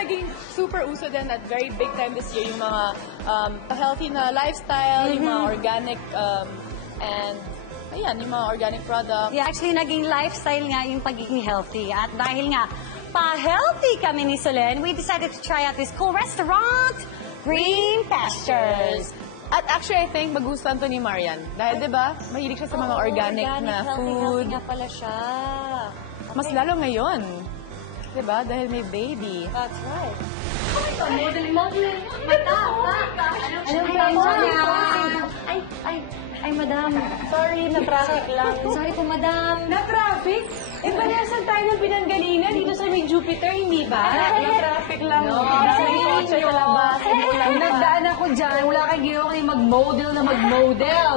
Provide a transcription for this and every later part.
naging super uso din at very big time this year yung mga healthy na lifestyle, yung mga organic and ayan, yung mga organic products. Yeah, actually, naging lifestyle nga yung pagiging healthy. At dahil nga, pa-healthy kami ni Solen, we decided to try out this cool restaurant, Green Pastures. At actually, I think magustuhan to ni Marian. Dahil, di ba, mahilig siya sa mga organic na food. Healthy nga pala siya. Mas lalo ngayon. Di ba? Dahil may baby. That's right. Modeling. Mata. Anong plano niya? Ay, madam. Sorry, na-traffic lang. Sorry po, madam. Na-traffic? Banasan tayo ng pinanggalingan dito sa may Jupiter, hindi ba? Na-traffic lang. May kotse sa labas. Nagdaan ako dyan. Wala kang ginawa kayo mag-model na mag-model.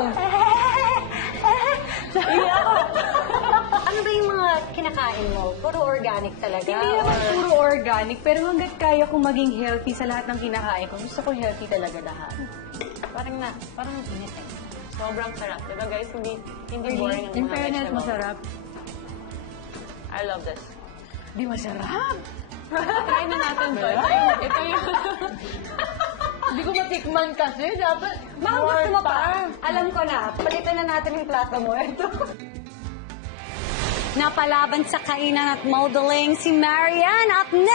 Ano ba yung mga kinakain mo? Puro organic talaga? Hindi naman puro organic, pero hanggat kaya kong maging healthy sa lahat ng kinakain ko, gusto ko healthy talaga lahat. Parang init eh. Sobrang sarap. Di ba guys? Hindi boring ang In mga fairness, vegetables. masarap. I love this. Di masarap. Try na natin to. Ito yung... Hindi ko matikman kasi. Dapat Baka gusto mo pa? Alam ko na. Palitan na natin yung plato mo. Ito. Napalaban sa kainan at modeling si Marian. Up next!